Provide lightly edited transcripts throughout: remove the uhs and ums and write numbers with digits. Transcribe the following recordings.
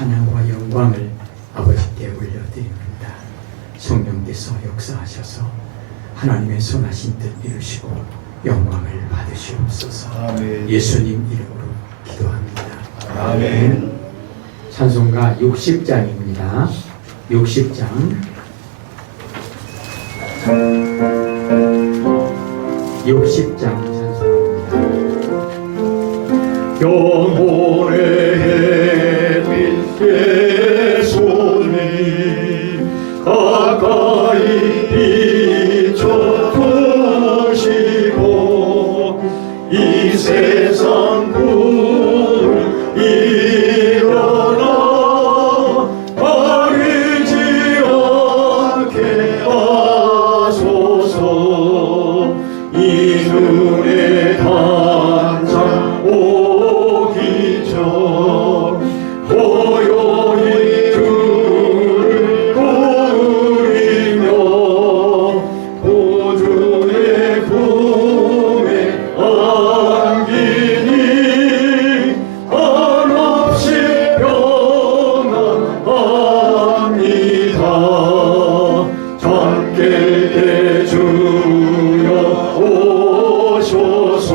찬양과 영광을 아버지께 올려드립니다. 성령께서 역사하셔서 하나님의 선하신 뜻 이루시고 영광을 받으시옵소서. 아멘. 예수님 이름으로 기도합니다. 아멘. 찬송가 60장입니다. 60장. 찬송합니다. 영혼의 햇빛 예수님 가까이 비춰주시고 이 세상 불 일어나 가리지 않게 하소서. 이 눈의 단장 오기 전 고요히 주를 부르며 구주의 품에 안기니 한없이 평안합니다. 잠 깰 때 주여 오소서.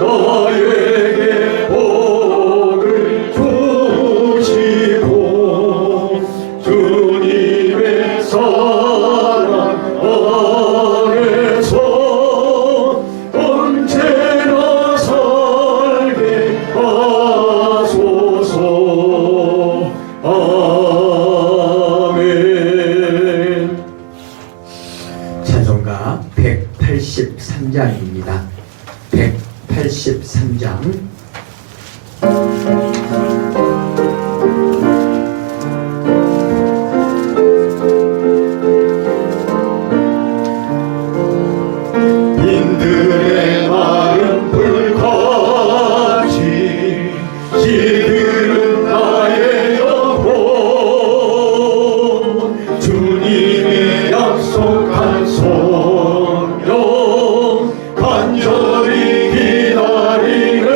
나에게 복을 주시고 주님의 사랑 안에서 언제나 살게 하소서. 아멘. 찬송가 183장입니다. 183장. 빈들의 마른 불같이 시들은 나의 영혼. 주님이 약속한 성령 간절히 기다리네.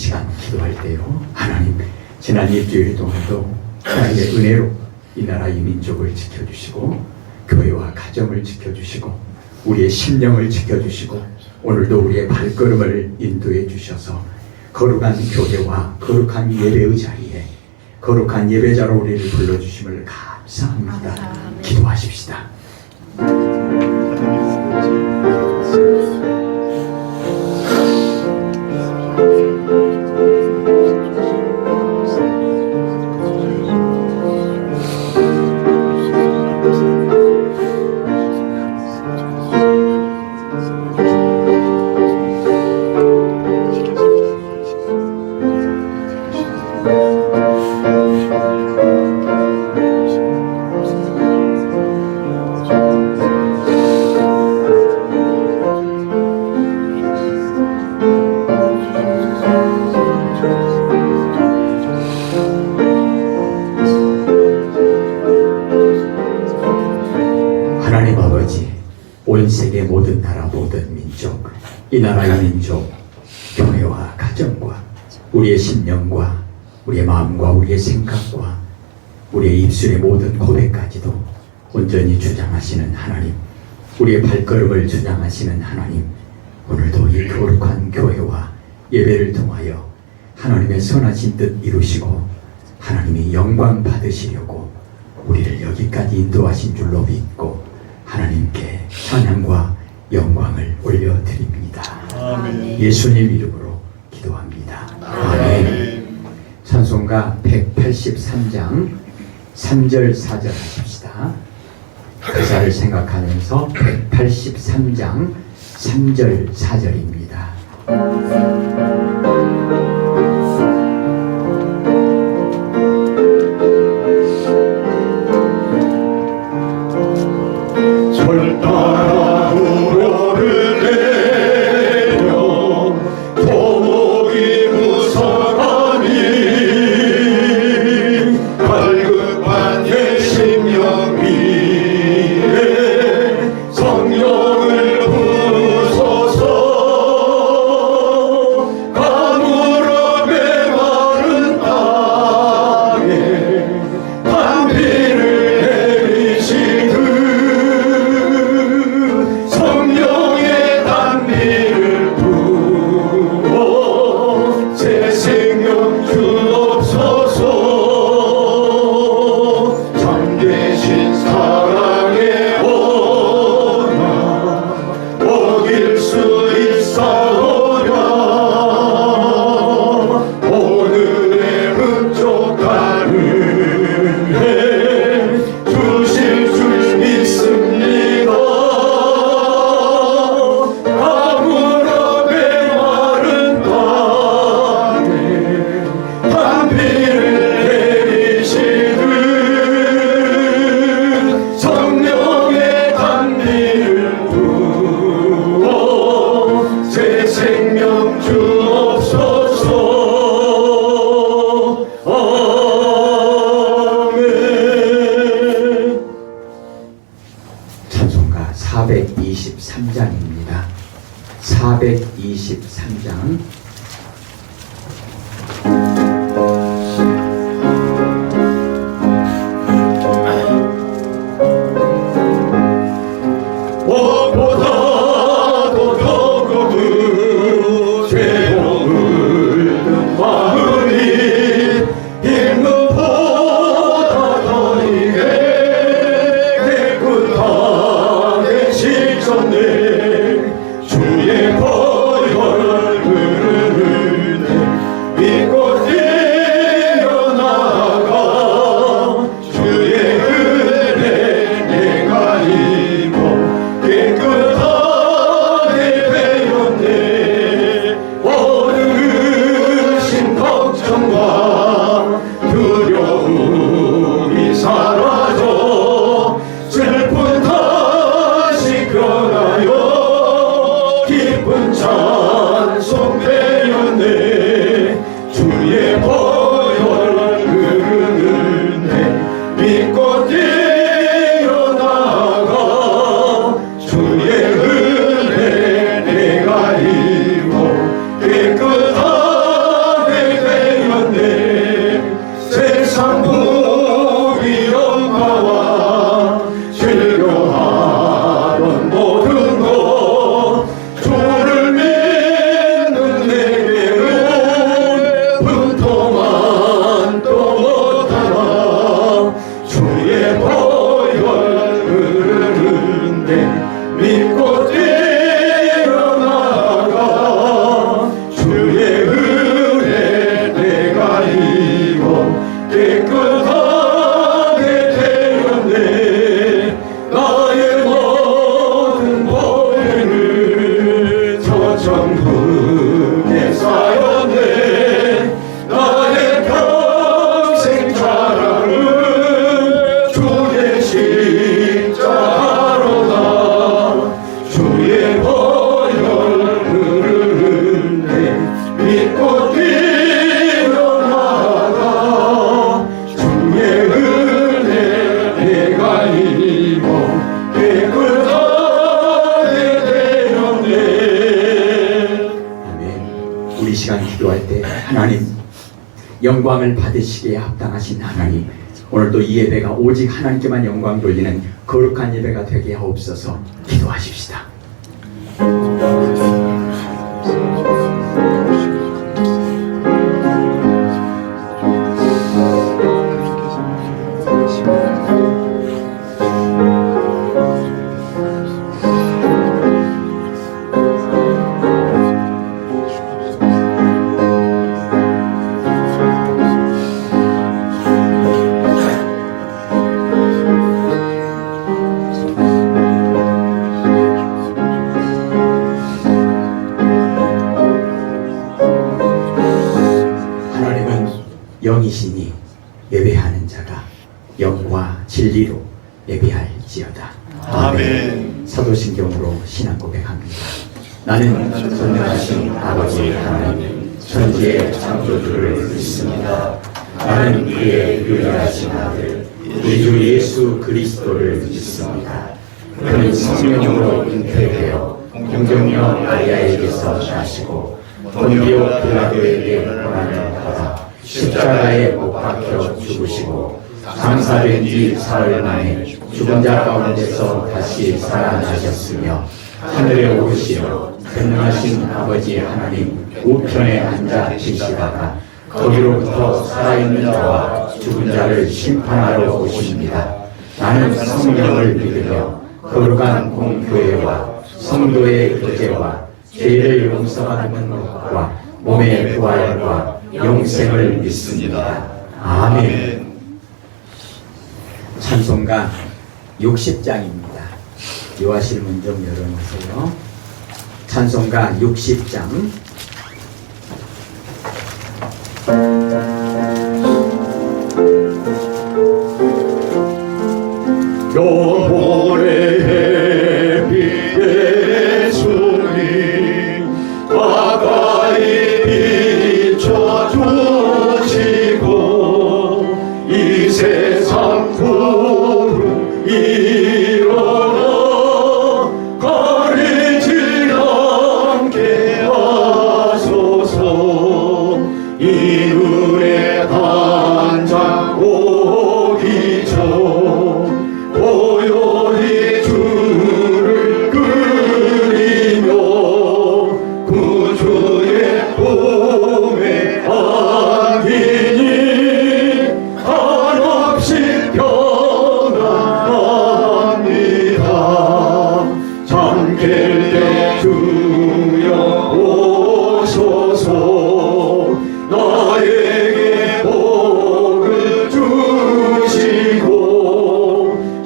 시간 기도할 때요, 하나님 지난 일주일 동안도 하나님의 은혜로 이 나라 이 민족을 지켜주시고 교회와 가정을 지켜주시고 우리의 심령을 지켜주시고 오늘도 우리의 발걸음을 인도해 주셔서 거룩한 교회와 거룩한 예배의 자리에 거룩한 예배자로 우리를 불러주심을 감사합니다. 기도하십시다. 하나님 아버지, 온 세계 모든 나라 모든 민족, 이 나라의 민족, 교회와 가정과 우리의 심령과 우리의 마음과 우리의 생각과 우리의 입술의 모든 고백까지도 온전히 주장하시는 하나님, 우리의 발걸음을 주장하시는 하나님, 오늘도 이 거룩한 교회와 예배를 통하여 하나님의 선하신 뜻 이루시고 하나님이 영광 받으시려고 우리를 여기까지 인도하신 줄로 믿고 하나님께 찬양과 영광을 올려드립니다. 아멘. 예수님 이름으로 기도합니다. 아멘. 찬송가 183장 3절 4절 하십시다. 가사를 생각하면서 183장 3절 4절입니다. 절 따라 우로를 내려 도목이 무성하니 갈급한 내 심령 위에 성령을 부으소서. 가물어 메마른 땅에 단비를 내리시듯 성령의 단비를 부어 새 생명 주옵소서. 참되신 사랑의 원한 어길 수 있사오랴. 오늘의 흡족한 은혜 주실 줄 믿습니다. 가물어 메마른 땅에 단비를 내리시듯 성령의 단비를 부어 새 생명 주옵소서. 아멘. 찬송가 423장입니다. 423장 무엇보다도 더 그 죄로울 든 마음이 임금보다 더 이게 깨끗하게 씻었네. 주의 보혈 그릇 영광을 받으시기에 합당하신 하나님, 오늘도 이 예배가 오직 하나님께만 영광 돌리는 거룩한 예배가 되게 하옵소서. 기도하십시다. 영이시니 예배하는 자가 영과 진리로 예배할지어다. 아멘. 사도신경으로 신앙 고백합니다. 나는 전능하신 아버지 하나님 천지의 창조주를 믿습니다. 나는 그의 유일하신 아들 우리 주 예수 그리스도를 믿습니다. 그는 성령으로 잉태되어 공정녀 마리아에게서 나시고 본디오 빌라도에게 고난을 받아 십자가에 못 박혀 죽으시고 장사된 지 사흘 만에 죽은 자 가운데서 다시 살아나셨으며 하늘에 오르시어 전능하신 아버지 하나님 우편에 앉아 계시다가 거기로부터 살아있는 자와 죽은 자를 심판하러 오십니다. 나는 성령을 믿으며 거룩한 공교회와 성도의 교제와 죄를 용서받는 것과 몸의 부활과 영생을 믿습니다. 아멘. 찬송가 60장입니다. 요하실 문 좀 열어놓으세요. 찬송가 60장. 영혼의 햇빛에 주님 가까이 비춰주시고 이 세상 구름 일어나 가리지 않게 하소서. 이 눈에 단장 오기 전 고요히 주를 그리며 구주의 품에 안기니 한없이 평안합니다. 잠길 때 주여 오소서. 나에게 복을 주시고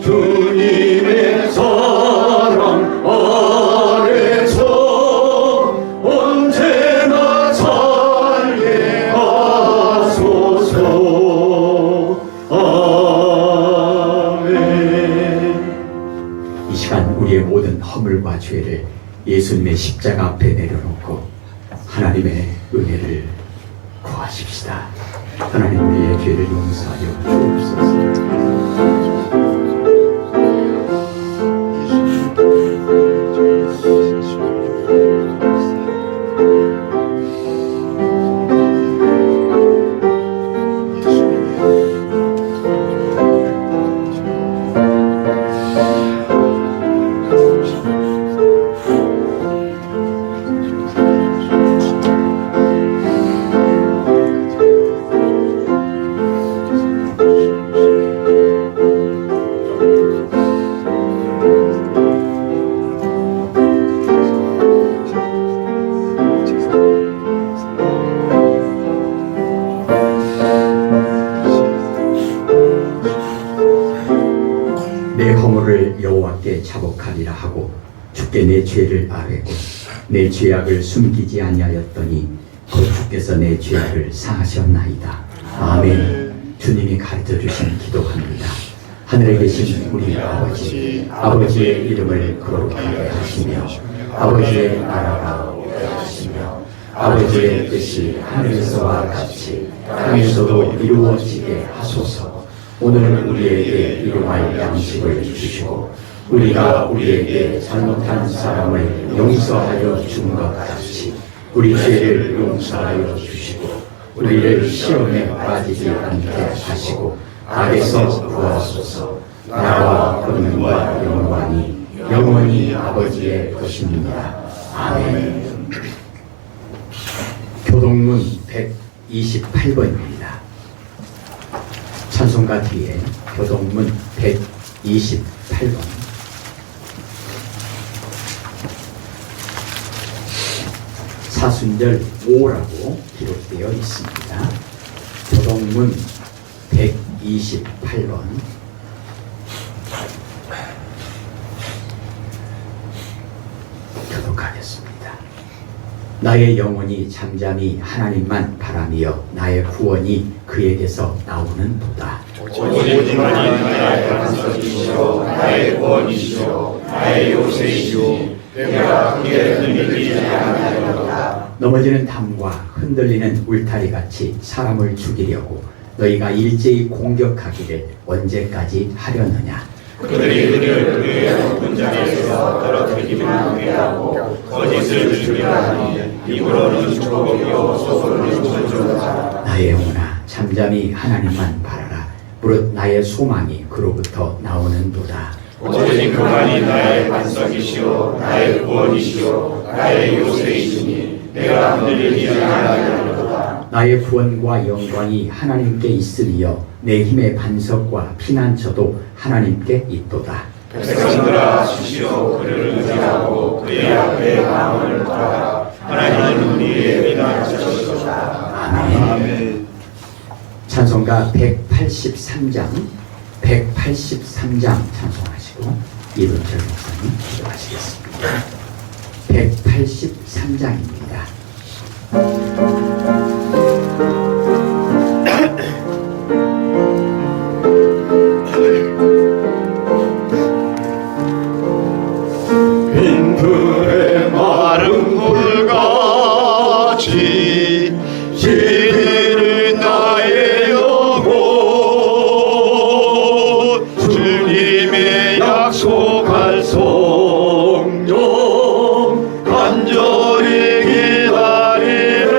주님의 사랑 아래서 언제나 살게 하소서. 아멘. 이 시간 우리의 모든 허물과 죄를 예수님의 십자가 앞에 내려놓고 하나님의 은혜를 구하십시다. 하나님 우리의 죄를 용서하여 주옵소서. 내 허물을 여호와께 자복하리라 하고 주께 내 죄를 아뢰고 내 죄악을 숨기지 아니하였더니 곧 주께서 내 죄악을 사하셨나이다. 아멘. 주님이 가르쳐 주신 기도합니다. 하늘에 계신 우리 아버지, 아버지의 이름을 거룩하게 하시며 아버지의 나라가 오게 하시며 아버지의 뜻이 하늘에서와 같이 땅에서도 이루어지게 하소서. 오늘 우리에게 일용할 양식을 주시고 우리가 우리에게 잘못한 사람을 용서하여 준 것 같이 우리 죄를 용서하여 주시고 우리를 시험에 빠지지 않게 하시고 악에서 구하소서. 나라와 권능과 영광이 영원히 아버지의 것입니다. 아멘. 교동문 128번입니다. 찬송가 뒤에 교동문 128번. 사순절 5라고 기록되어 있습니다. 교동문 128번. 교독하겠습니다. 나의 영혼이 잠잠히 하나님만 바라며 나의 구원이 그에게서 나오는도다. 오직만이 나의 반석이시오 나의 구원이시오 나의 요새이시오 내가 그의 흔들리지 않으리로다. 넘어지는 담과 흔들리는 울타리같이 사람을 죽이려고 너희가 일제히 공격하기를 언제까지 하려느냐. 그들이 그를 그의 높은 자리에서 떨어뜨리기만 하고 거짓을 주려하니 입으로는 축복이요 속으로는 저주다. 나의 영혼아 잠잠히 하나님만 바라라. 무릇 나의 소망이 그로부터 나오는도다. 오직 그만이 나의 반석이시오 나의 구원이시오 나의 요새이시니 내가 흔들리지 아니하리로다. 나의 구원과 영광이 하나님께 있으리여 내 힘의 반석과 피난처도 하나님께 있도다. 백성들아 주시오 그를 의지하고 그의 앞에 마음을 걸어라. 하나님은 우리의 피난처시로다. 아멘. 찬송가 183장 183장 찬송하시고 이문철 목사님 기도하시겠습니다. 183장입니다. 빈들의 마른 물같이 시들은 나의 영혼 주님의 약속할 성령 간절히 기다리네.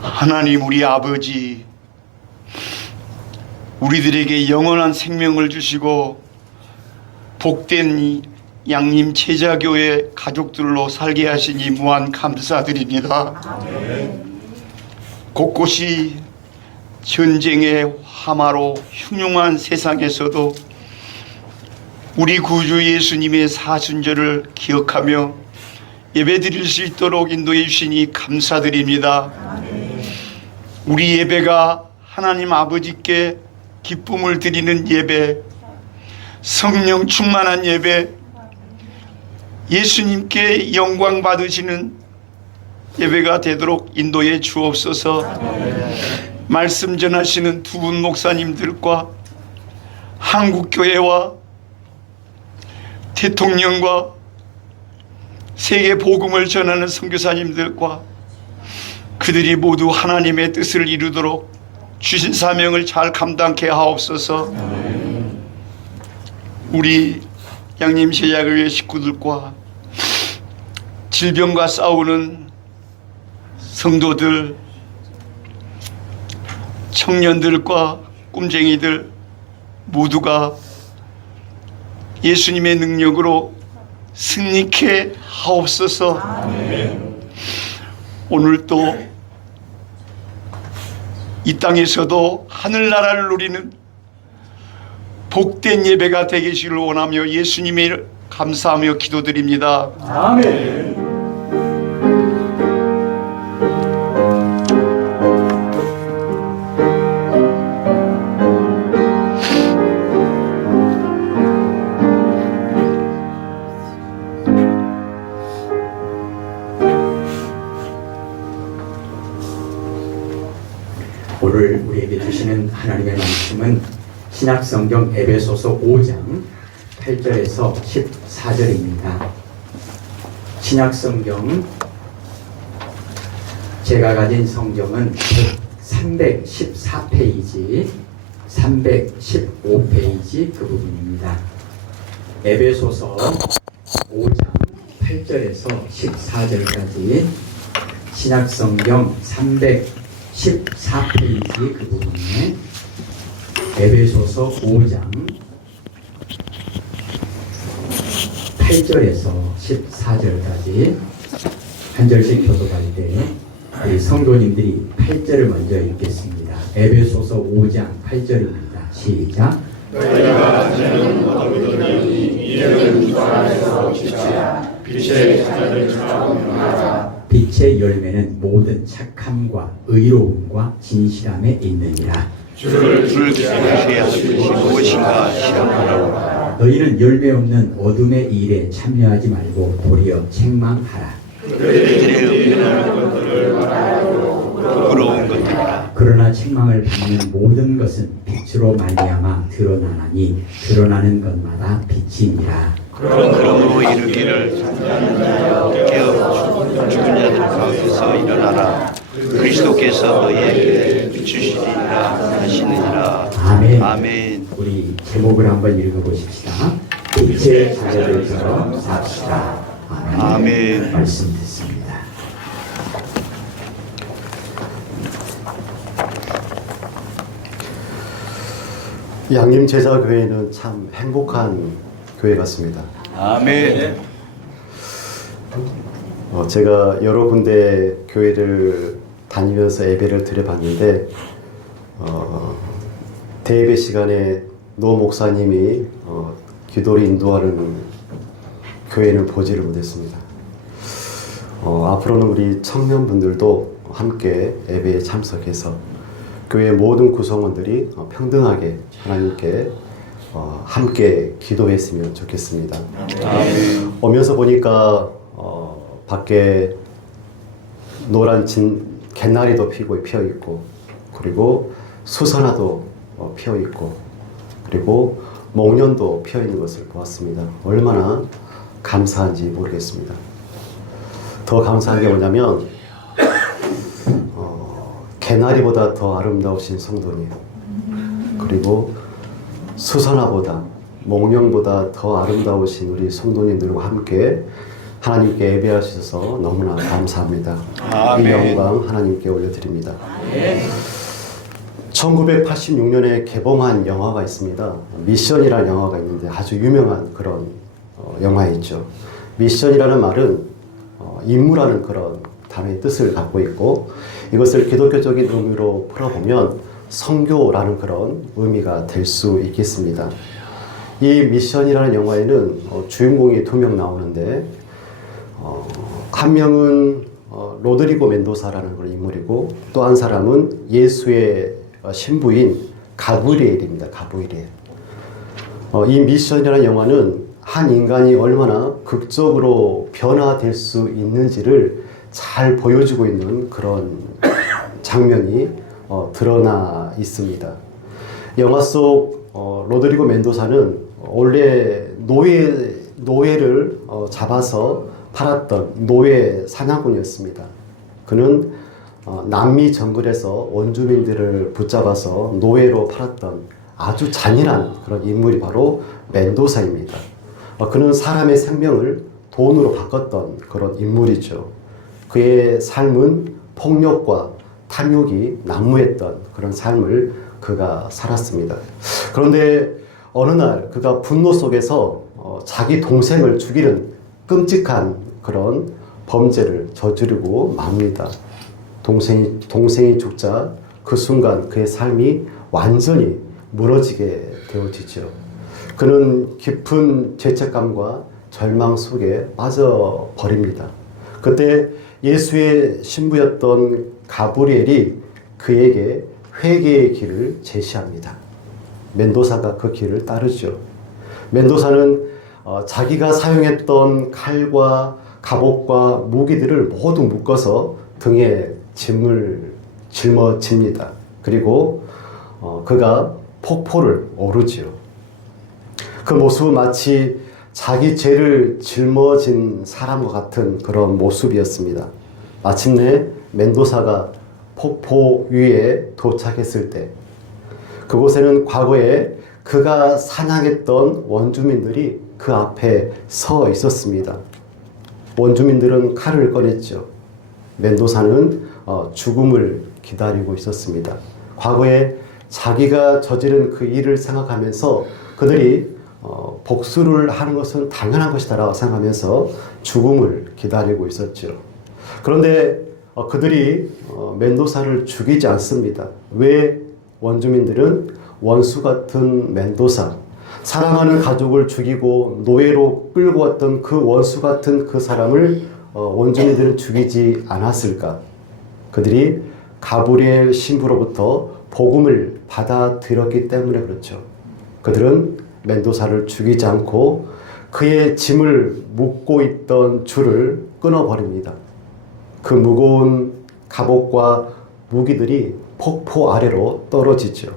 하나님 우리 아버지, 우리들에게 영원한 생명을 주시고 복된 이 양림 제자교회 가족들로 살게 하시니 무한 감사드립니다. 곳곳이 전쟁의 화마로 흉흉한 세상에서도 우리 구주 예수님의 사순절을 기억하며 예배드릴 수 있도록 인도해 주시니 감사드립니다. 우리 예배가 하나님 아버지께 기쁨을 드리는 예배, 성령 충만한 예배, 예수님께 영광 받으시는 예배가 되도록 인도해 주옵소서. 말씀 전하시는 두 분 목사님들과 한국교회와 대통령과 세계 복음을 전하는 선교사님들과 그들이 모두 하나님의 뜻을 이루도록 주신 사명을 잘 감당케 하옵소서. 우리 양림 제자교회 식구들과 질병과 싸우는 성도들, 청년들과 꿈쟁이들 모두가 예수님의 능력으로 승리케 하옵소서. 오늘 또 이 땅에서도 하늘나라를 누리는 복된 예배가 되기를 원하며 예수님을 감사하며 기도드립니다. 아멘. 오늘 우리에게 주시는 하나님의 말씀은 신약성경 에베소서 5장 8절에서 14절입니다. 신약성경 제가 가진 성경은 314페이지, 315페이지 그 부분입니다. 에베소서 5장 8절에서 14절까지 신약성경 314페이지 그 부분에 에베소서 5장 8절에서 14절까지 한 절씩 교독할 때 우리 성도님들이 8절을 먼저 읽겠습니다. 에베소서 5장 8절입니다. 시작. 너희가 지는 어두더니 이제는 주 안에서 지켜야 빛의 자녀를 주라고 명하라. 빛의 열매는 모든 착함과 의로움과 진실함에 있느니라. 주를 기다리셔야 할 것이 무엇인가 시험하라. 너희는 열매 없는 어둠의 일에 참여하지 말고 도리어 책망하라. 그들의 음란한 것들을 말하고 부끄러운 것들이라. 그러나 책망을 받는 모든 것은 빛으로 말미암아 드러나나니 드러나는 것마다 빛이니라. 그러므로 이르기를 깨어 죽은 자들 가운데서 일어나라. 그리스도께서 너희에게 주시리라 하시느니라. 아멘. 아멘. 우리 제목을 한번 읽어보십시다. 빛의 자녀들처럼 삽시다. 아멘. 아멘. 말씀 듣습니다. 양림 제자교회는 참 행복한 교회 같습니다. 아멘. 제가 여러 군데 교회를 다니면서 예배를 드려봤는데 대예배 시간에 노 목사님이 기도를 인도하는 교회는 보지를 못했습니다. 앞으로는 우리 청년분들도 함께 예배에 참석해서 교회 모든 구성원들이 평등하게 하나님께 함께 기도했으면 좋겠습니다. 오면서 보니까 밖에 노란 개나리도 피어 있고, 그리고 수선화도 피어 있고, 그리고 목련도 피어 있는 것을 보았습니다. 얼마나 감사한지 모르겠습니다. 더 감사한 게 뭐냐면 개나리보다 더 아름다우신 성도님, 그리고 수선화보다 목련보다 더 아름다우신 우리 성도님들과 함께 하나님께 예배하셔서 너무나 감사합니다. 아멘. 이 영광 하나님께 올려드립니다. 1986년에 개봉한 영화가 있습니다. 미션이라는 영화가 있는데 아주 유명한 그런 영화이죠. 미션이라는 말은 임무라는 그런 단어의 뜻을 갖고 있고, 이것을 기독교적인 의미로 풀어보면 선교라는 그런 의미가 될 수 있겠습니다. 이 미션이라는 영화에는 주인공이 2명 나오는데, 한 명은 로드리고 멘도사라는 그런 인물이고, 또 한 사람은 예수의 신부인 가브리엘입니다. 가브리엘. 이 미션이라는 영화는 한 인간이 얼마나 극적으로 변화될 수 있는지를 잘 보여주고 있는 그런 장면이 드러나 있습니다. 영화 속 로드리고 멘도사는 원래 노예를 잡아서 팔았던 노예 사냥꾼이었습니다. 그는 남미 정글에서 원주민들을 붙잡아서 노예로 팔았던 아주 잔인한 그런 인물이 바로 멘도사입니다. 그는 사람의 생명을 돈으로 바꿨던 그런 인물이죠. 그의 삶은 폭력과 탐욕이 난무했던 그런 삶을 그가 살았습니다. 그런데 어느 날 그가 분노 속에서 자기 동생을 죽이는 끔찍한 그런 범죄를 저지르고 맙니다. 동생이 죽자 그 순간 그의 삶이 완전히 무너지게 되어지죠. 그는 깊은 죄책감과 절망 속에 빠져버립니다. 그때 예수의 신부였던 가브리엘이 그에게 회개의 길을 제시합니다. 멘도사가 그 길을 따르죠. 멘도사는 자기가 사용했던 칼과 갑옷과 무기들을 모두 묶어서 등에 짐을 짊어집니다. 그리고 그가 폭포를 오르지요. 그 모습은 마치 자기 죄를 짊어진 사람과 같은 그런 모습이었습니다. 마침내 멘도사가 폭포 위에 도착했을 때 그곳에는 과거에 그가 사냥했던 원주민들이 그 앞에 서 있었습니다. 원주민들은 칼을 꺼냈죠. 멘도사는 죽음을 기다리고 있었습니다. 과거에 자기가 저지른 그 일을 생각하면서 그들이 복수를 하는 것은 당연한 것이다라고 생각하면서 죽음을 기다리고 있었죠. 그런데 그들이 멘도사를 죽이지 않습니다. 왜? 원주민들은 원수 같은 멘도사, 사랑하는 가족을 죽이고 노예로 끌고 왔던 그 원수 같은 그 사람을 원주민들은 죽이지 않았을까? 그들이 가브리엘 신부로부터 복음을 받아들였기 때문에 그렇죠. 그들은 멘도사를 죽이지 않고 그의 짐을 묶고 있던 줄을 끊어버립니다. 그 무거운 갑옷과 무기들이 폭포 아래로 떨어지죠.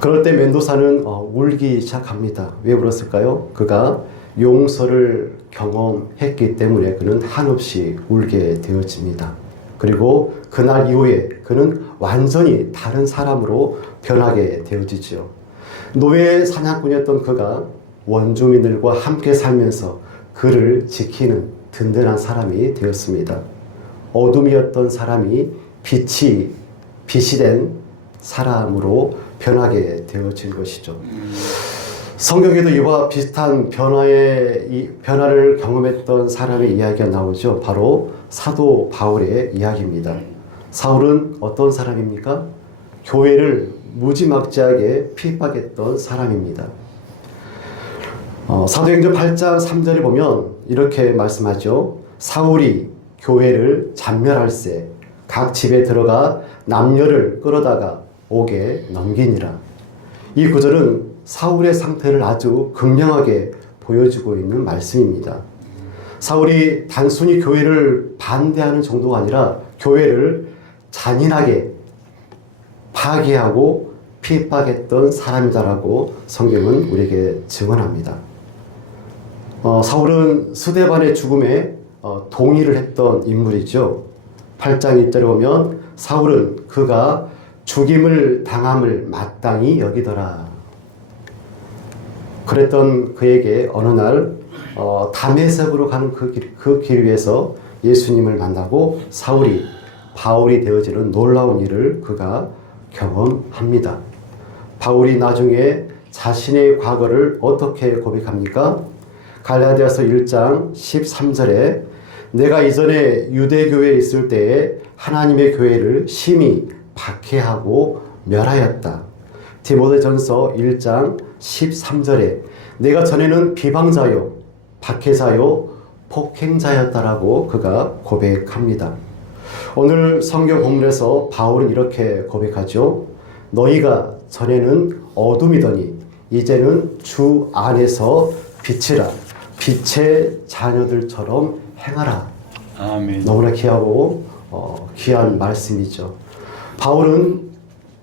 그럴 때 멘도사는 울기 시작합니다. 왜 울었을까요? 그가 용서를 경험했기 때문에 그는 한없이 울게 되어집니다. 그리고 그날 이후에 그는 완전히 다른 사람으로 변하게 되어지죠. 노예 사냥꾼이었던 그가 원주민들과 함께 살면서 그를 지키는 든든한 사람이 되었습니다. 어둠이었던 사람이 빛이 된 사람으로 변하게 되어진 것이죠. 성경에도 이와 비슷한 변화를 경험했던 사람의 이야기가 나오죠. 바로 사도 바울의 이야기입니다. 사울은 어떤 사람입니까? 교회를 무지막지하게 핍박했던 사람입니다. 사도행전 8장 3절에 보면 이렇게 말씀하죠. 사울이 교회를 잔멸할세 각 집에 들어가 남녀를 끌어다가 옥에 넘기니라. 이 구절은 사울의 상태를 아주 극명하게 보여주고 있는 말씀입니다. 사울이 단순히 교회를 반대하는 정도가 아니라 교회를 잔인하게 파괴하고 핍박했던 사람이다라고 성경은 우리에게 증언합니다. 사울은 스데반의 죽음에 동의를 했던 인물이죠. 8장 1절에 보면 사울은 그가 죽임을 당함을 마땅히 여기더라. 그랬던 그에게 어느 날 다메섹으로 가는 그 길 위에서 예수님을 만나고 사울이 바울이 되어지는 놀라운 일을 그가 경험합니다. 바울이 나중에 자신의 과거를 어떻게 고백합니까? 갈라디아서 1장 13절에 내가 이전에 유대교회에 있을 때에 하나님의 교회를 심히 박해하고 멸하였다. 디모데전서 1장 13절에 내가 전에는 비방자요, 박해자요, 폭행자였다라고 그가 고백합니다. 오늘 성경 본문에서 바울은 이렇게 고백하죠. 너희가 전에는 어둠이더니 이제는 주 안에서 빛이라. 빛의 자녀들처럼 행하라. 아멘. 너무나 귀하고 귀한 말씀이죠. 바울은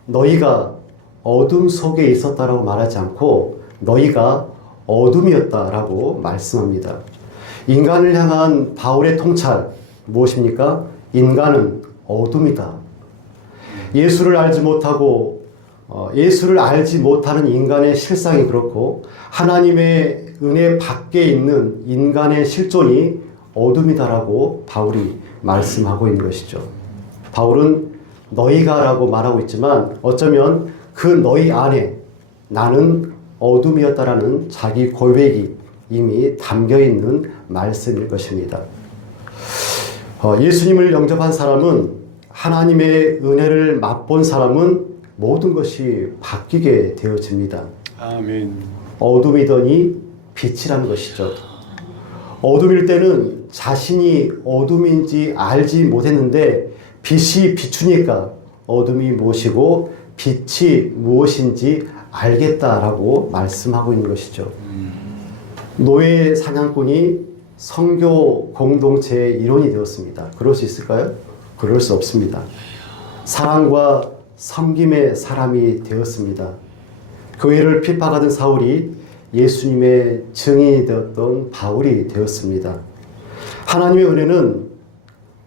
너희가 어둠 속에 있었다라고 말하지 않고 너희가 어둠이었다라고 말씀합니다. 인간을 향한 바울의 통찰 무엇입니까? 인간은 어둠이다. 예수를 알지 못하고 예수를 알지 못하는 인간의 실상이 그렇고 하나님의 은혜 밖에 있는 인간의 실존이 어둠이다라고 바울이 말씀하고 있는 것이죠. 바울은 너희가라고 말하고 있지만 어쩌면 그 너희 안에 나는 어둠이었다라는 자기 고백이 이미 담겨 있는 말씀일 것입니다. 예수님을 영접한 사람은 하나님의 은혜를 맛본 사람은 모든 것이 바뀌게 되어집니다. 아멘. 어둠이더니 빛이라는 것이죠. 어둠일 때는 자신이 어둠인지 알지 못했는데 빛이 비추니까 어둠이 무엇이고 빛이 무엇인지 알겠다라고 말씀하고 있는 것이죠. 노예 사냥꾼이 선교 공동체의 일원이 되었습니다. 그럴 수 있을까요? 그럴 수 없습니다. 사랑과 섬김의 사람이 되었습니다. 교회를 핍박하던 사울이 예수님의 증인이 되었던 바울이 되었습니다. 하나님의 은혜는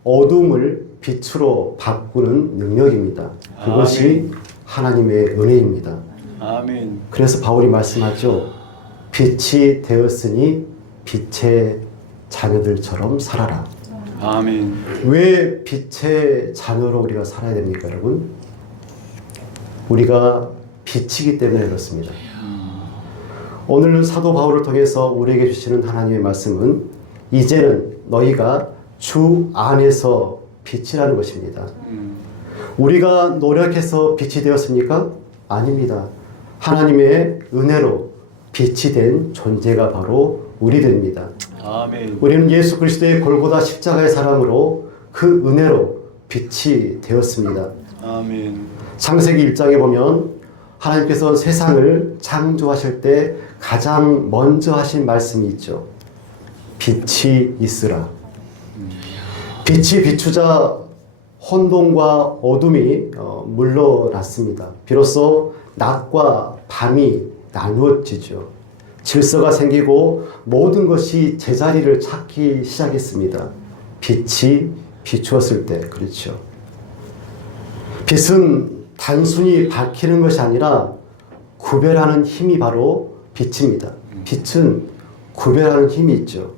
어둠을 빛으로 바꾸는 능력입니다. 그것이 하나님의 은혜입니다. 아멘. 그래서 바울이 말씀하죠. 빛이 되었으니 빛의 자녀들처럼 살아라. 아멘. 왜 빛의 자녀로 우리가 살아야 됩니까, 여러분? 우리가 빛이기 때문에 그렇습니다. 오늘 사도 바울을 통해서 우리에게 주시는 하나님의 말씀은 이제는 너희가 주 안에서 빛이라는 것입니다. 우리가 노력해서 빛이 되었습니까? 아닙니다. 하나님의 은혜로 빛이 된 존재가 바로 우리들입니다. 아멘. 우리는 예수 그리스도의 골고다 십자가의 사랑으로 그 은혜로 빛이 되었습니다. 아멘. 창세기 1장에 보면 하나님께서 세상을 창조하실 때 가장 먼저 하신 말씀이 있죠. 빛이 있으라. 빛이 비추자 혼돈과 어둠이 물러났습니다. 비로소 낮과 밤이 나누어지죠. 질서가 생기고 모든 것이 제자리를 찾기 시작했습니다. 빛이 비추었을 때, 그렇죠. 빛은 단순히 밝히는 것이 아니라 구별하는 힘이 바로 빛입니다. 빛은 구별하는 힘이 있죠.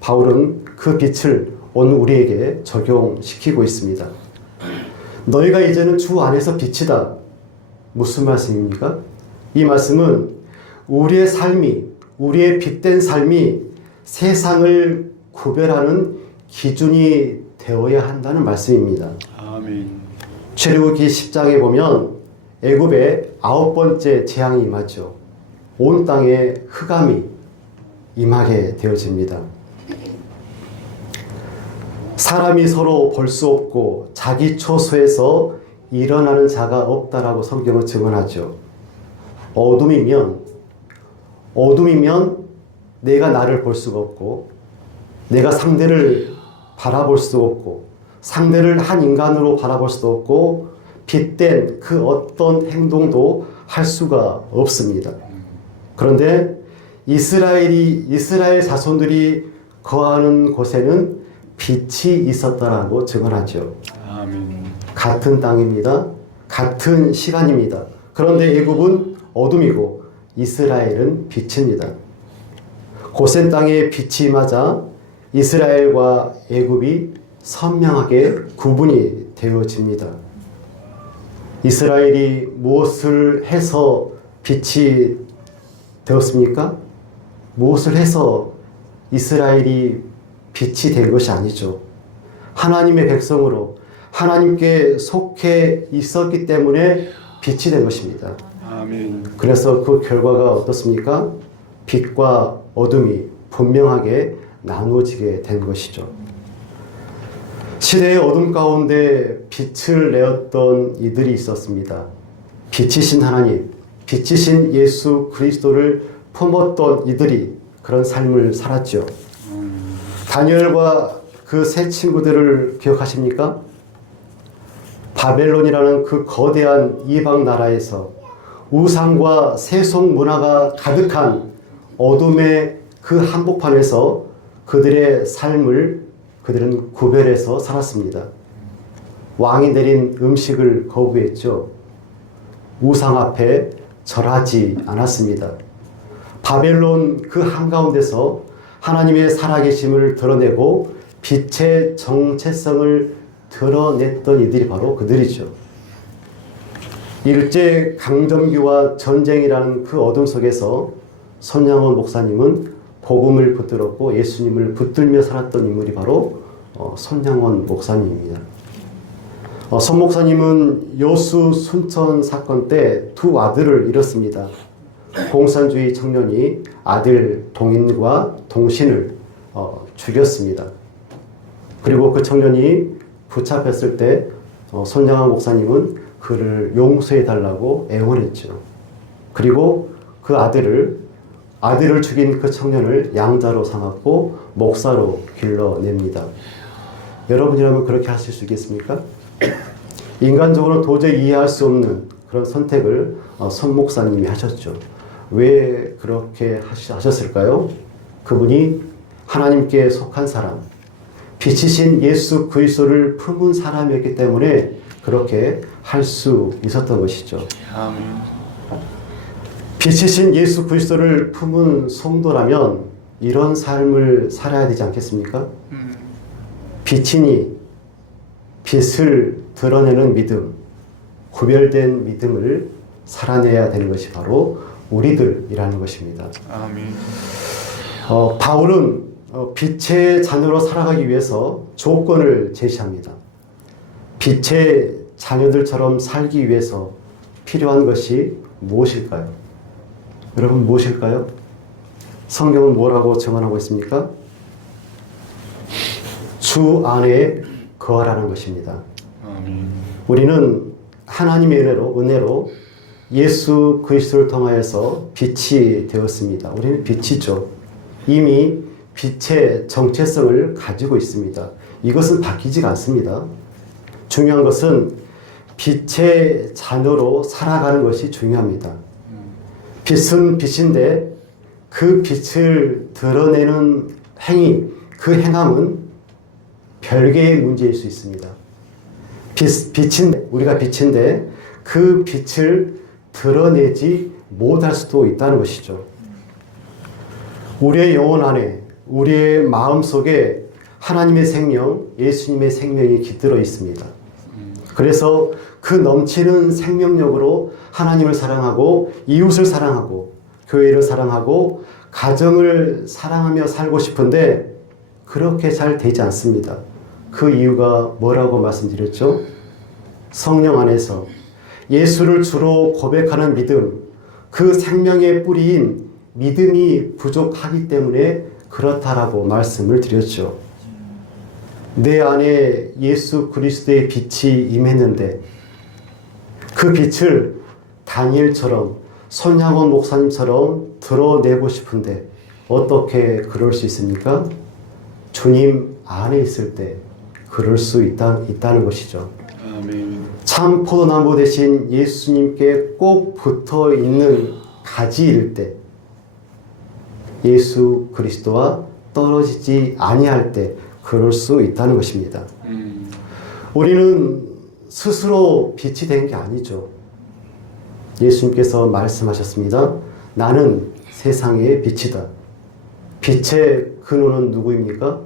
바울은 그 빛을 오늘 우리에게 적용시키고 있습니다. 너희가 이제는 주 안에서 빛이다. 무슨 말씀입니까? 이 말씀은 우리의 삶이, 우리의 빛된 삶이 세상을 구별하는 기준이 되어야 한다는 말씀입니다. 아멘. 출애굽기 10장에 보면 애굽의 9번째 재앙이 임하죠. 온 땅에 흑암이 임하게 되어집니다. 사람이 서로 볼 수 없고 자기 처소에서 일어나는 자가 없다라고 성경은 증언하죠. 어둠이면 내가 나를 볼 수가 없고 내가 상대를 바라볼 수도 없고 상대를 한 인간으로 바라볼 수도 없고 빛된 그 어떤 행동도 할 수가 없습니다. 그런데 이스라엘 자손들이 거하는 곳에는 빛이 있었다라고 증언하죠. 아멘. 같은 땅입니다. 같은 시간입니다. 그런데 애굽은 어둠이고 이스라엘은 빛입니다. 고센 땅에 빛이 임하자 이스라엘과 애굽이 선명하게 구분이 되어집니다. 이스라엘이 무엇을 해서 빛이 되었습니까? 무엇을 해서 이스라엘이 빛이 된 것이 아니죠. 하나님의 백성으로 하나님께 속해 있었기 때문에 빛이 된 것입니다. 아멘. 그래서 그 결과가 어떻습니까? 빛과 어둠이 분명하게 나누어지게 된 것이죠. 시대의 어둠 가운데 빛을 내었던 이들이 있었습니다. 빛이신 하나님, 빛이신 예수 그리스도를 품었던 이들이 그런 삶을 살았죠. 다니엘과 그 세 친구들을 기억하십니까? 바벨론이라는 그 거대한 이방 나라에서 우상과 세속 문화가 가득한 어둠의 그 한복판에서 그들의 삶을 그들은 구별해서 살았습니다. 왕이 내린 음식을 거부했죠. 우상 앞에 절하지 않았습니다. 바벨론 그 한가운데서 하나님의 살아계심을 드러내고 빛의 정체성을 드러냈던 이들이 바로 그들이죠. 일제 강점기와 전쟁이라는 그 어둠 속에서 손양원 목사님은 복음을 붙들었고 예수님을 붙들며 살았던 인물이 바로 손양원 목사님입니다. 손 목사님은 여수 순천 사건 때 두 아들을 잃었습니다. 공산주의 청년이 아들 동인과 동신을 죽였습니다. 그리고 그 청년이 붙잡혔을 때 손양원 목사님은 그를 용서해 달라고 애원했죠. 그리고 그 아들을 죽인 그 청년을 양자로 삼았고 목사로 길러냅니다. 여러분이라면 그렇게 하실 수 있겠습니까? 인간적으로 도저히 이해할 수 없는 그런 선택을 손 목사님이 하셨죠. 왜 그렇게 하셨을까요? 그분이 하나님께 속한 사람, 빛이신 예수 그리스도를 품은 사람이었기 때문에 그렇게 할 수 있었던 것이죠. 아멘. 빛이신 예수 그리스도를 품은 성도라면 이런 삶을 살아야 되지 않겠습니까? 빛이니 빛을 드러내는 믿음, 구별된 믿음을 살아내야 되는 것이 바로 우리들이라는 것입니다. 아멘. 바울은 빛의 자녀로 살아가기 위해서 조건을 제시합니다. 빛의 자녀들처럼 살기 위해서 필요한 것이 무엇일까요? 여러분 무엇일까요? 성경은 뭐라고 정언하고 있습니까? 주 안에 거하라는 것입니다. 아멘. 우리는 하나님의 은혜로 예수 그리스도를 통하여서 빛이 되었습니다. 우리는 빛이죠. 이미 빛의 정체성을 가지고 있습니다. 이것은 바뀌지가 않습니다. 중요한 것은 빛의 자녀로 살아가는 것이 중요합니다. 빛은 빛인데 그 빛을 드러내는 행위, 그 행함은 별개의 문제일 수 있습니다. 우리가 빛인데 그 빛을 드러내지 못할 수도 있다는 것이죠. 우리의 영혼 안에, 우리의 마음 속에 하나님의 생명, 예수님의 생명이 깃들어 있습니다. 그래서 그 넘치는 생명력으로 하나님을 사랑하고 이웃을 사랑하고 교회를 사랑하고 가정을 사랑하며 살고 싶은데 그렇게 잘 되지 않습니다. 그 이유가 뭐라고 말씀드렸죠? 성령 안에서 예수를 주로 고백하는 믿음, 그 생명의 뿌리인 믿음이 부족하기 때문에 그렇다라고 말씀을 드렸죠. 내 안에 예수 그리스도의 빛이 임했는데 그 빛을 다니엘처럼 손양원 목사님처럼 드러내고 싶은데 어떻게 그럴 수 있습니까? 주님 안에 있을 때 그럴 수 있다는 것이죠. 아멘. 참 포도나무 대신 예수님께 꼭 붙어 있는 가지일 때 예수 그리스도와 떨어지지 아니할 때 그럴 수 있다는 것입니다. 우리는 스스로 빛이 된 게 아니죠. 예수님께서 말씀하셨습니다. 나는 세상의 빛이다. 빛의 근원은 누구입니까?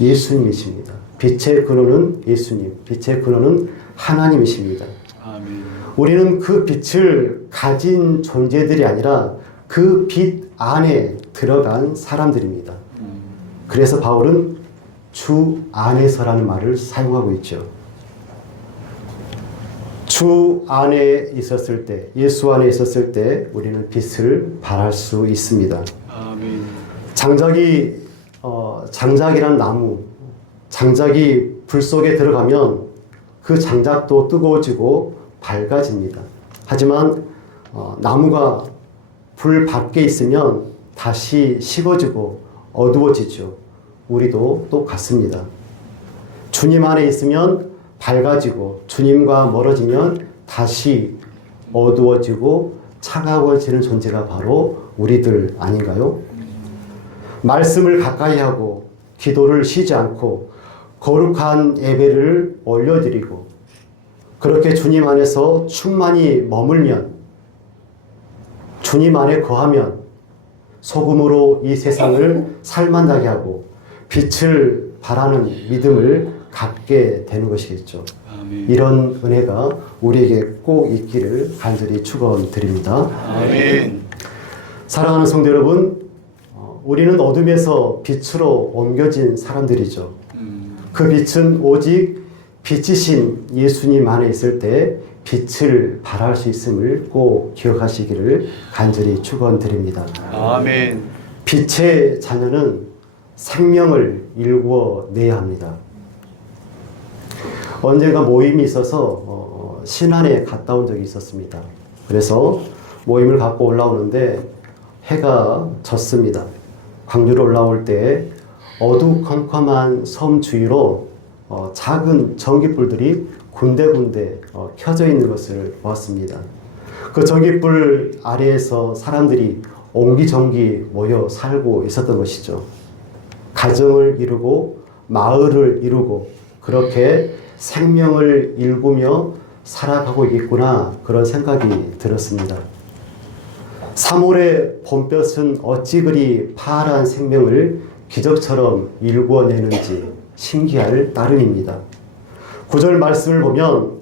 예수님이십니다. 빛의 근원은 예수님, 빛의 근원은 하나님이십니다. 아멘. 우리는 그 빛을 가진 존재들이 아니라 그 빛 안에 들어간 사람들입니다. 그래서 바울은 주 안에서라는 말을 사용하고 있죠. 주 안에 있었을 때, 예수 안에 있었을 때 우리는 빛을 발할 수 있습니다. 아멘. 장작이란 나무, 장작이 불 속에 들어가면 그 장작도 뜨거워지고 밝아집니다. 하지만 나무가 불 밖에 있으면 다시 식어지고 어두워지죠. 우리도 똑같습니다. 주님 안에 있으면 밝아지고 주님과 멀어지면 다시 어두워지고 차가워지는 존재가 바로 우리들 아닌가요? 말씀을 가까이 하고 기도를 쉬지 않고 거룩한 예배를 올려드리고 그렇게 주님 안에서 충만히 머물면 주님 안에 거하면 소금으로 이 세상을 살만나게 하고 빛을 발하는 믿음을 갖게 되는 것이겠죠. 아멘. 이런 은혜가 우리에게 꼭 있기를 간절히 축원드립니다. 아멘. 사랑하는 성도 여러분, 우리는 어둠에서 빛으로 옮겨진 사람들이죠. 그 빛은 오직 빛이신 예수님 안에 있을 때 빛을 발할 수 있음을 꼭 기억하시기를 간절히 축원드립니다. 아멘. 빛의 자녀는 생명을 일구어내야 합니다. 언젠가 모임이 있어서 신안에 갔다 온 적이 있었습니다. 그래서 모임을 갖고 올라오는데 해가 졌습니다. 광주로 올라올 때 어두컴컴한 섬 주위로 작은 전깃불들이 군데군데 켜져 있는 것을 보았습니다. 그 전깃불 아래에서 사람들이 옹기종기 모여 살고 있었던 것이죠. 가정을 이루고 마을을 이루고 그렇게 생명을 일구며 살아가고 있구나 그런 생각이 들었습니다. 3월의 봄볕은 어찌 그리 파란 생명을 기적처럼 일구어내는지 신기할 따름입니다. 9절 말씀을 보면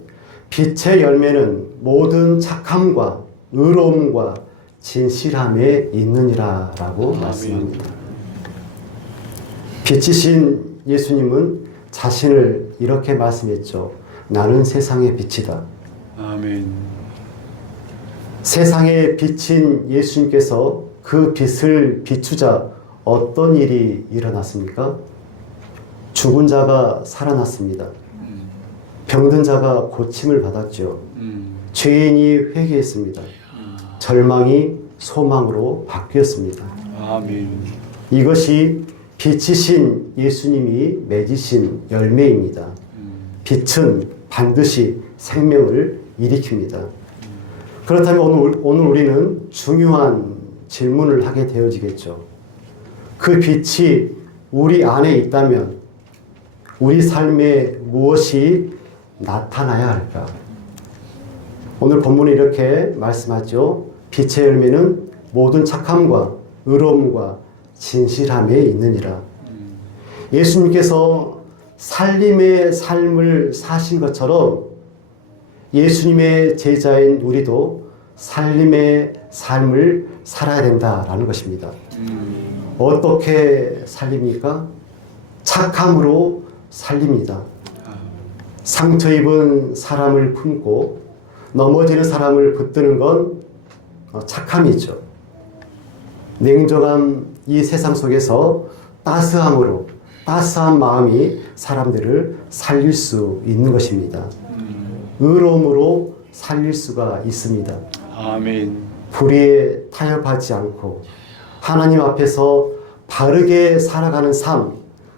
빛의 열매는 모든 착함과 의로움과 진실함에 있느니라 라고 말씀합니다. 빛이신 예수님은 자신을 이렇게 말씀했죠. 나는 세상의 빛이다. 아멘. 세상에 비친 예수님께서 그 빛을 비추자 어떤 일이 일어났습니까? 죽은 자가 살아났습니다. 병든 자가 고침을 받았죠. 죄인이 회개했습니다. 절망이 소망으로 바뀌었습니다. 아멘. 이것이 빛이신 예수님이 맺으신 열매입니다. 빛은 반드시 생명을 일으킵니다. 그렇다면 오늘 우리는 중요한 질문을 하게 되어지겠죠. 그 빛이 우리 안에 있다면 우리 삶에 무엇이 나타나야 할까? 오늘 본문이 이렇게 말씀하죠. 빛의 열매는 모든 착함과 의로움과 진실함에 있느니라. 예수님께서 살림의 삶을 사신 것처럼 예수님의 제자인 우리도 살림의 삶을 살아야 된다라는 것입니다. 어떻게 살립니까? 착함으로 살립니다. 상처 입은 사람을 품고 넘어지는 사람을 붙드는 건 착함이죠. 냉정한 이 세상 속에서 따스함으로 따스한 마음이 사람들을 살릴 수 있는 것입니다. 의로움으로 살릴 수가 있습니다. 아멘. 불의에 타협하지 않고 하나님 앞에서 바르게 살아가는 삶,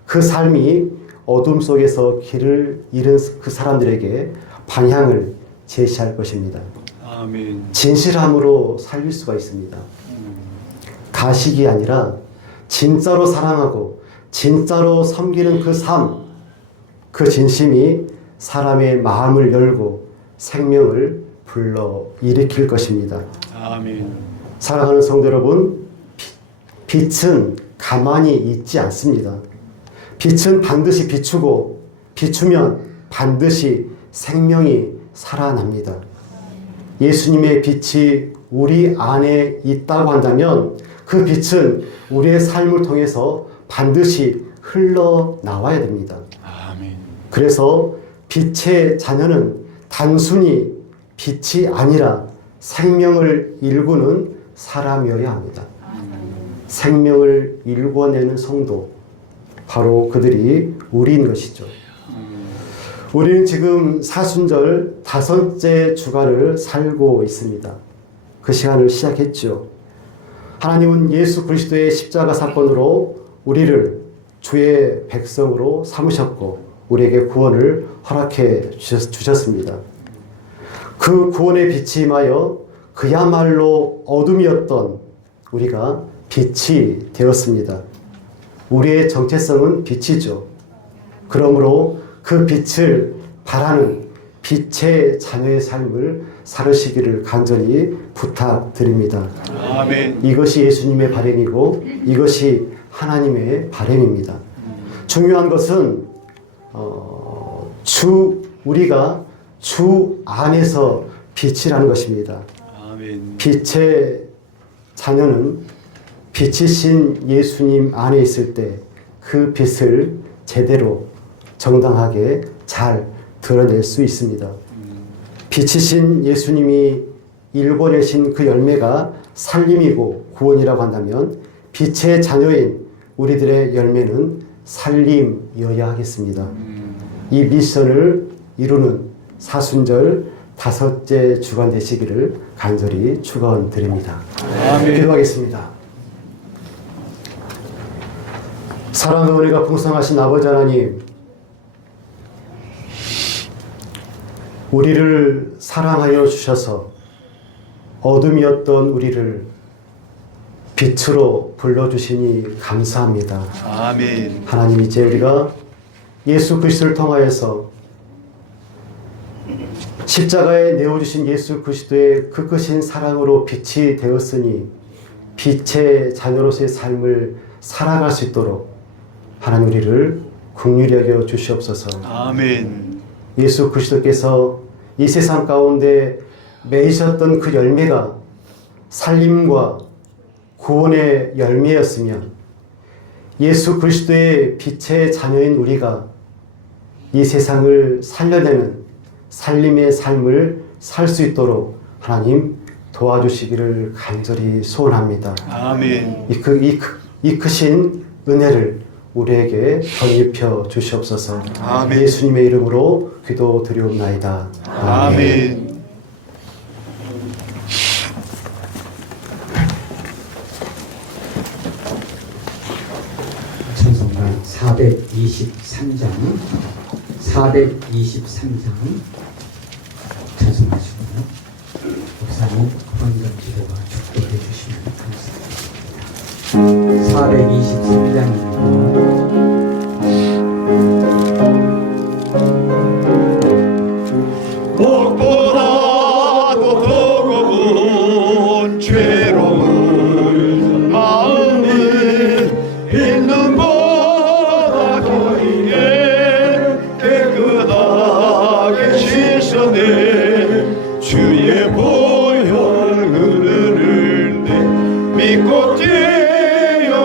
그 삶이 어둠 속에서 길을 잃은 그 사람들에게 방향을 제시할 것입니다. 아멘. 진실함으로 살릴 수가 있습니다. 가식이 아니라 진짜로 사랑하고 진짜로 섬기는 그 삶, 그 진심이 사람의 마음을 열고 생명을 불러 일으킬 것입니다. 아멘. 사랑하는 성도 여러분, 빛은 가만히 있지 않습니다. 빛은 반드시 비추고 비추면 반드시 생명이 살아납니다. 예수님의 빛이 우리 안에 있다고 한다면 그 빛은 우리의 삶을 통해서 반드시 흘러나와야 됩니다. 아멘. 그래서 빛의 자녀는 단순히 빛이 아니라 생명을 일구는 사람이어야 합니다. 생명을 일궈내는 성도, 바로 그들이 우리인 것이죠. 우리는 지금 사순절 5째 주간을 살고 있습니다. 그 시간을 시작했죠. 하나님은 예수 그리스도의 십자가 사건으로 우리를 주의 백성으로 삼으셨고 우리에게 구원을 허락해 주셨습니다. 그 구원의 빛이 임하여 그야말로 어둠이었던 우리가 빛이 되었습니다. 우리의 정체성은 빛이죠. 그러므로 그 빛을 바라는 빛의 자녀의 삶을 살으시기를 간절히 부탁드립니다. 아멘. 이것이 예수님의 바람이고 이것이 하나님의 바람입니다. 중요한 것은 우리가 주 안에서 빛이라는 것입니다. 아멘. 빛의 자녀는 빛이신 예수님 안에 있을 때 그 빛을 제대로 정당하게 잘 드러낼 수 있습니다. 빛이신 예수님이 일궈내신 그 열매가 살림이고 구원이라고 한다면 빛의 자녀인 우리들의 열매는 살림이어야 하겠습니다. 이 미션을 이루는 사순절 5째 주간 되시기를 간절히 축원드립니다. 아멘. 기도하겠습니다. 사랑과 은혜가 풍성하신 아버지 하나님, 우리를 사랑하여 주셔서 어둠이었던 우리를 빛으로 불러주시니 감사합니다. 아멘. 하나님, 이제 우리가 예수 그리스도를 통하여서 십자가에 내어주신 예수 그리스도의 그 크신 사랑으로 빛이 되었으니 빛의 자녀로서의 삶을 살아갈 수 있도록 하나님 우리를 긍휼히 여겨 주시옵소서. 아멘. 예수 그리스도께서 이 세상 가운데 맺으셨던 그 열매가 살림과 구원의 열매였으면 예수 그리스도의 빛의 자녀인 우리가 이 세상을 살려내는 살림의 삶을 살 수 있도록 하나님 도와주시기를 간절히 소원합니다. 아멘. 이 크신 은혜를 우리에게 덧입혀 주시옵소서. 아멘. 예수님의 이름으로 기도드리옵나이다. 아멘. 찬송가 423장 찬송하시고요. 목사님 헌금 기도와 축도해 주시면 감사합니다. 423장입니다. 무엇보다도 뜨거운 죄로운 마음은 있는보다 거리에 깨끗하게 씻어내 주의 보혈 흐르는데 믿고 뛰어나가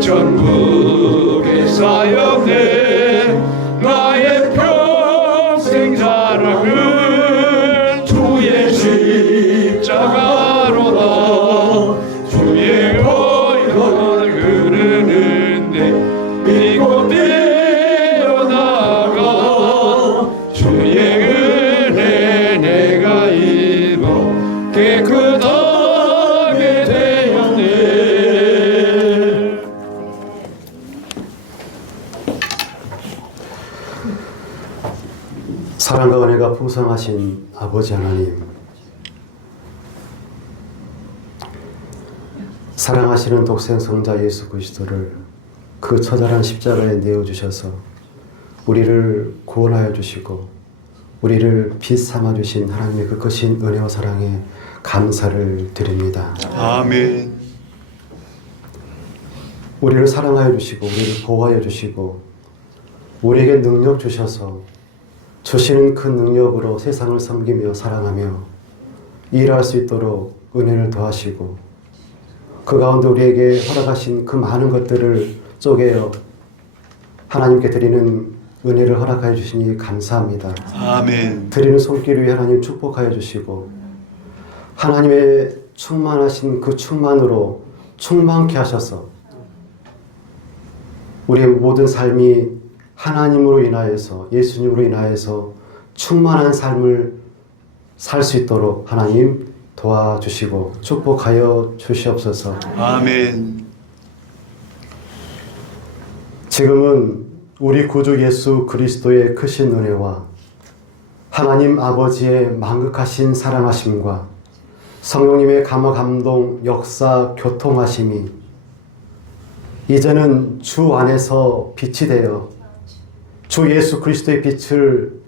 전국에 쌓였네. 나의 평생 자랑은 주의 십자가로다. 주의 보혈 흐르는데 믿고 뛰어나가. 주의 은혜 내가 입어 깨끗하게 되었네. 사랑과 은혜가 풍성하신 아버지 하나님, 사랑하시는 독생성자 예수 그리스도를 그 처절한 십자가에 내어주셔서 우리를 구원하여 주시고 우리를 빛 삼아 주신 하나님의 그 크신 은혜와 사랑에 감사를 드립니다. 아멘. 우리를 사랑하여 주시고 우리를 보호하여 주시고 우리에게 능력 주셔서 주시는 그 능력으로 세상을 섬기며 사랑하며 일할 수 있도록 은혜를 더하시고 그 가운데 우리에게 허락하신 그 많은 것들을 쪼개어 하나님께 드리는 은혜를 허락하여 주시니 감사합니다. 아멘. 드리는 손길 위에 하나님 축복하여 주시고 하나님의 충만하신 그 충만으로 충만케 하셔서 우리의 모든 삶이 하나님으로 인하여서 예수님으로 인하여서 충만한 삶을 살 수 있도록 하나님 도와주시고 축복하여 주시옵소서. 아멘. 지금은 우리 구주 예수 그리스도의 크신 은혜와 하나님 아버지의 만극하신 사랑하심과 성령님의 감화 감동 역사 교통하심이 이제는 주 안에서 빛이 되어 주 예수 그리스도의 빛을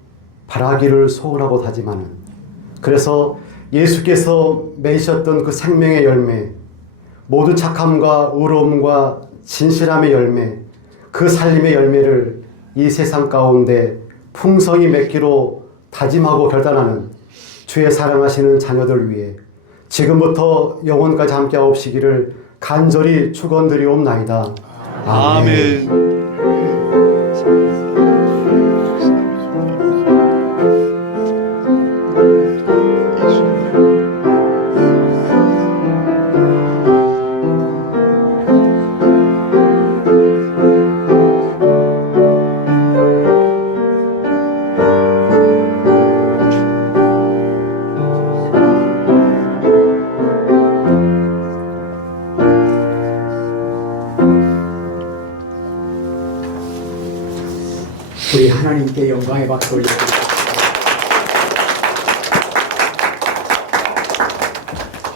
발하기를 소원하고 다짐하는, 그래서 예수께서 맺으셨던 그 생명의 열매, 모든 착함과 의로움과 진실함의 열매, 그 살림의 열매를 이 세상 가운데 풍성히 맺기로 다짐하고 결단하는 주의 사랑하시는 자녀들 위해 지금부터 영원까지 함께하옵시기를 간절히 축원드리옵나이다. 아멘. 우리 하나님께 영광의 박수 올려드립니다.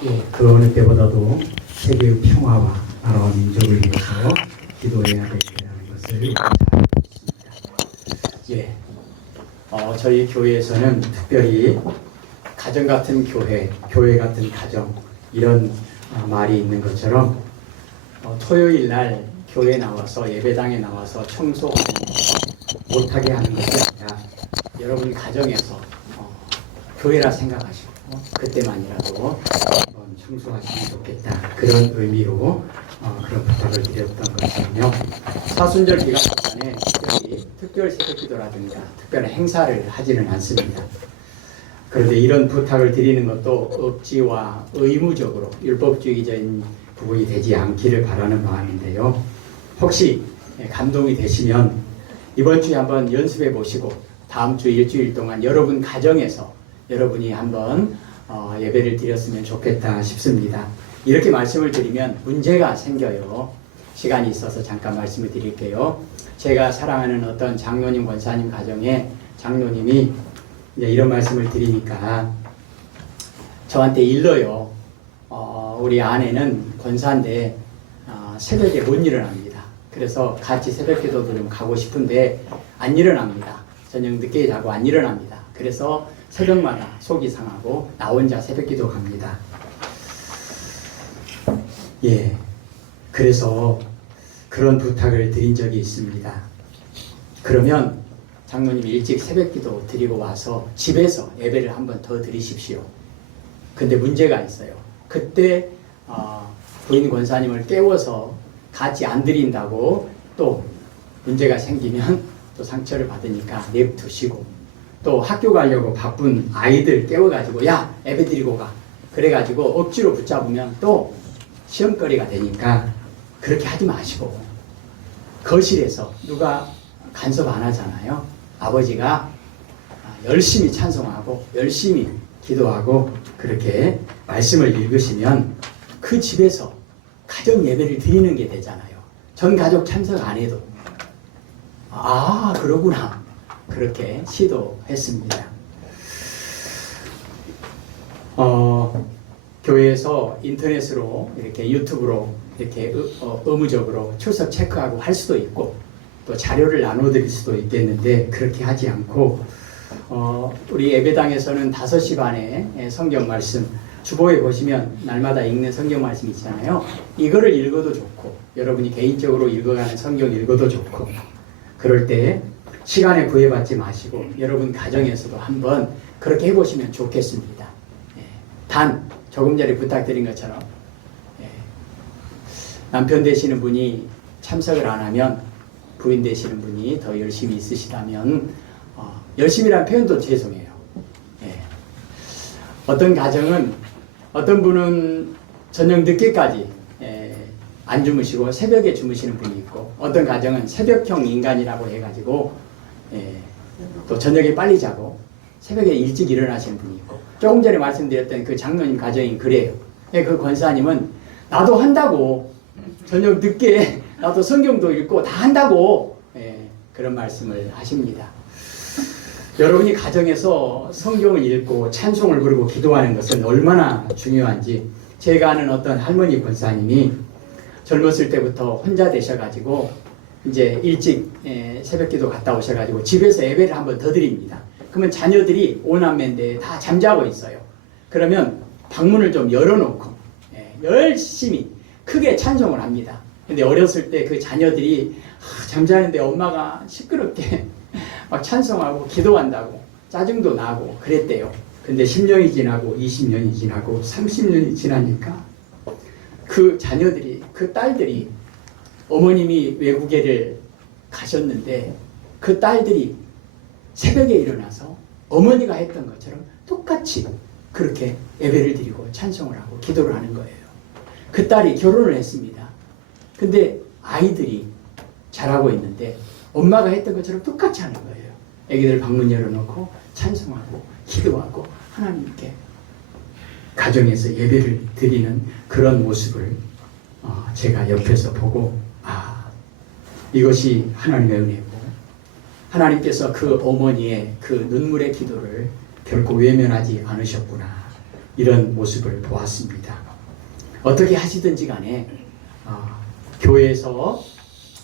예, 그 어느 때보다도 세계의 평화와 나라와 민족을 위해서 기도해야 되겠다는 것을 알겠습니다. 예, 저희 교회에서는 특별히 가정 같은 교회, 교회 같은 가정, 이런 말이 있는 것처럼 토요일 날 교회 나와서 예배당에 나와서 청소 못하게 하는 것이 아니라 여러분 가정에서 교회라 생각하시고 그때만이라도 한번 청소하시면 좋겠다, 그런 의미로 그런 부탁을 드렸던 것이며, 사순절 기간 동안에 특별 새벽기도라든가 특별한 행사를 하지는 않습니다. 그런데 이런 부탁을 드리는 것도 억지와 의무적으로 율법주의적인 부분이 되지 않기를 바라는 마음인데요. 혹시 감동이 되시면 이번 주에 한번 연습해 보시고 다음 주 일주일 동안 여러분 가정에서 여러분이 한번 예배를 드렸으면 좋겠다 싶습니다. 이렇게 말씀을 드리면 문제가 생겨요. 시간이 있어서 잠깐 말씀을 드릴게요. 제가 사랑하는 어떤 장로님, 권사님 가정에 장로님이 이제 이런 말씀을 드리니까 저한테 일러요. 우리 아내는 권사인데 새벽에 못 일어납니다. 그래서 같이 새벽기도도 좀 가고 싶은데 안 일어납니다. 저녁 늦게 자고 안 일어납니다. 그래서 새벽마다 속이 상하고 나 혼자 새벽기도 갑니다. 예, 그래서 그런 부탁을 드린 적이 있습니다. 그러면 장로님이 일찍 새벽기도 드리고 와서 집에서 예배를 한번 더 드리십시오. 근데 문제가 있어요. 그때 부인 권사님을 깨워서 같이 안 드린다고 또 문제가 생기면 또 상처를 받으니까 냅두시고, 또 학교 가려고 바쁜 아이들 깨워가지고 야 예배 드리고 가 그래가지고 억지로 붙잡으면 또 시험거리가 되니까 그렇게 하지 마시고, 거실에서 누가 간섭 안 하잖아요. 아버지가 열심히 찬송하고 열심히 기도하고 그렇게 말씀을 읽으시면 그 집에서 가정 예배를 드리는 게 되잖아요. 전 가족 참석 안 해도 아 그러구나 그렇게 시도했습니다. 교회에서 인터넷으로 이렇게 유튜브로 이렇게 의무적으로 출석 체크하고 할 수도 있고 또 자료를 나눠드릴 수도 있겠는데 그렇게 하지 않고 우리 예배당에서는 5시 반에 성경 말씀 주보에 보시면 날마다 읽는 성경 말씀 있잖아요. 이거를 읽어도 좋고 여러분이 개인적으로 읽어가는 성경 읽어도 좋고 그럴 때 시간에 구애받지 마시고 여러분 가정에서도 한번 그렇게 해보시면 좋겠습니다. 단 조금 전에 부탁드린 것처럼 남편 되시는 분이 참석을 안 하면 부인 되시는 분이 더 열심히 있으시다면 열심히란 표현도 죄송해요. 어떤 가정은 어떤 분은 저녁 늦게까지 안 주무시고 새벽에 주무시는 분이 있고 어떤 가정은 새벽형 인간이라고 해가지고 또 저녁에 빨리 자고 새벽에 일찍 일어나시는 분이 있고 조금 전에 말씀드렸던 그 장로님 가정이 그래요. 그 권사님은 나도 한다고 저녁 늦게 나도 성경도 읽고 다 한다고 그런 말씀을 하십니다. 여러분이 가정에서 성경을 읽고 찬송을 부르고 기도하는 것은 얼마나 중요한지 제가 아는 어떤 할머니 권사님이 젊었을 때부터 혼자 되셔가지고 이제 일찍 새벽기도 갔다 오셔가지고 집에서 예배를 한번 더 드립니다. 그러면 자녀들이 5남매인데 다 잠자고 있어요. 그러면 방문을 좀 열어놓고 열심히 크게 찬송을 합니다. 근데 어렸을 때 그 자녀들이 잠자는데 엄마가 시끄럽게 막 찬송하고 기도한다고 짜증도 나고 그랬대요. 근데 10년이 지나고 20년이 지나고 30년이 지나니까 그 자녀들이 그 딸들이 어머님이 외국에를 가셨는데 그 딸들이 새벽에 일어나서 어머니가 했던 것처럼 똑같이 그렇게 예배를 드리고 찬송을 하고 기도를 하는 거예요. 그 딸이 결혼을 했습니다. 근데 아이들이 자라고 있는데 엄마가 했던 것처럼 똑같이 하는 거예요. 애기들 방문 열어놓고 찬송하고 기도하고 하나님께 가정에서 예배를 드리는 그런 모습을 제가 옆에서 보고 이것이 하나님의 은혜고 하나님께서 그 어머니의 그 눈물의 기도를 결코 외면하지 않으셨구나 이런 모습을 보았습니다. 어떻게 하시든지 간에 교회에서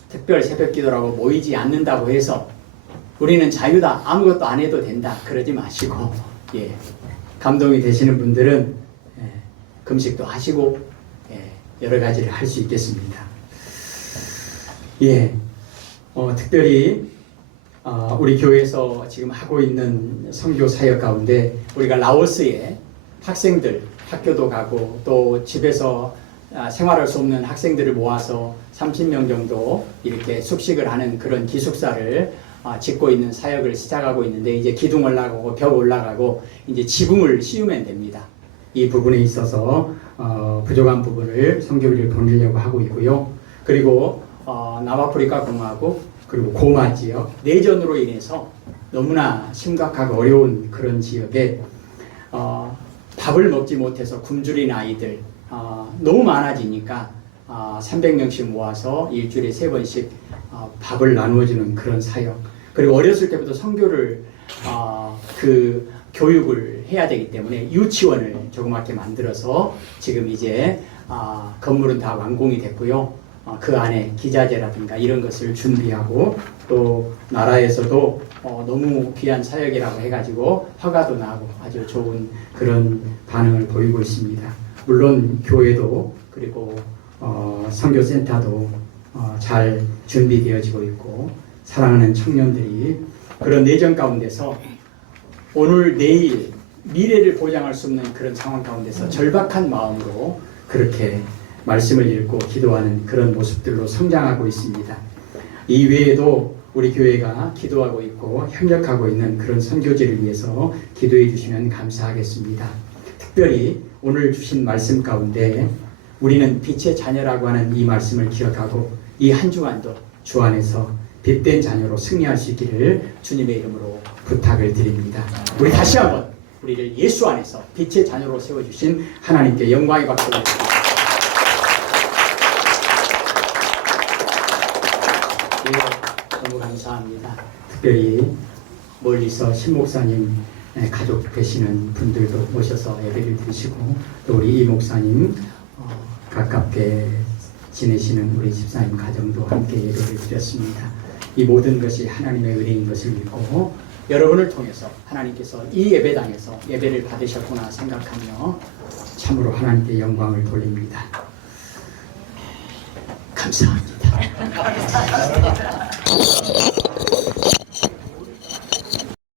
특별 새벽기도라고 모이지 않는다고 해서 우리는 자유다 아무것도 안 해도 된다 그러지 마시고 감동이 되시는 분들은 금식도 하시고 여러 가지를 할 수 있겠습니다. 특별히 우리 교회에서 지금 하고 있는 선교 사역 가운데 우리가 라오스에 학생들 학교도 가고 또 집에서 생활할 수 없는 학생들을 모아서 30명 정도 이렇게 숙식을 하는 그런 기숙사를 짓고 있는 사역을 시작하고 있는데 이제 기둥 올라가고 벽 올라가고 이제 지붕을 씌우면 됩니다. 이 부분에 있어서 부족한 부분을 선교비를 보내려고 하고 있고요. 그리고 남아프리카 공화국 그리고 고마 지역 내전으로 인해서 너무나 심각하고 어려운 그런 지역에 밥을 먹지 못해서 굶주린 아이들 너무 많아지니까 300명씩 모아서 일주일에 3번씩 밥을 나누어주는 그런 사역. 그리고 어렸을 때부터 선교를 그 교육을 해야 되기 때문에 유치원을 조그맣게 만들어서 지금 이제 건물은 다 완공이 됐고요. 그 안에 기자재라든가 이런 것을 준비하고 또 나라에서도 너무 귀한 사역이라고 해가지고 허가도 나고 아주 좋은 그런 반응을 보이고 있습니다. 물론 교회도 그리고 선교센터도 잘 준비되어지고 있고 사랑하는 청년들이 그런 내전 가운데서 오늘 내일 미래를 보장할 수 없는 그런 상황 가운데서 절박한 마음으로 그렇게 말씀을 읽고 기도하는 그런 모습들로 성장하고 있습니다. 이 외에도 우리 교회가 기도하고 있고 협력하고 있는 그런 선교지를 위해서 기도해 주시면 감사하겠습니다. 특별히 오늘 주신 말씀 가운데 우리는 빛의 자녀라고 하는 이 말씀을 기억하고 이 한 주간도 주 안에서 빛된 자녀로 승리할 수 있기를 주님의 이름으로 부탁을 드립니다. 우리 다시 한번 우리를 예수 안에서 빛의 자녀로 세워주신 하나님께 영광의 박수를 드립니다. 예, 너무 감사합니다. 특별히 멀리서 신목사님 가족 되시는 분들도 모셔서 예배를 드리시고 또 우리 이 목사님 가깝게 지내시는 우리 집사님 가정도 함께 예배를 드렸습니다. 이 모든 것이 하나님의 은혜인 것을 믿고 여러분을 통해서 하나님께서 이 예배당에서 예배를 받으셨구나 생각하며 참으로 하나님께 영광을 돌립니다. 감사합니다.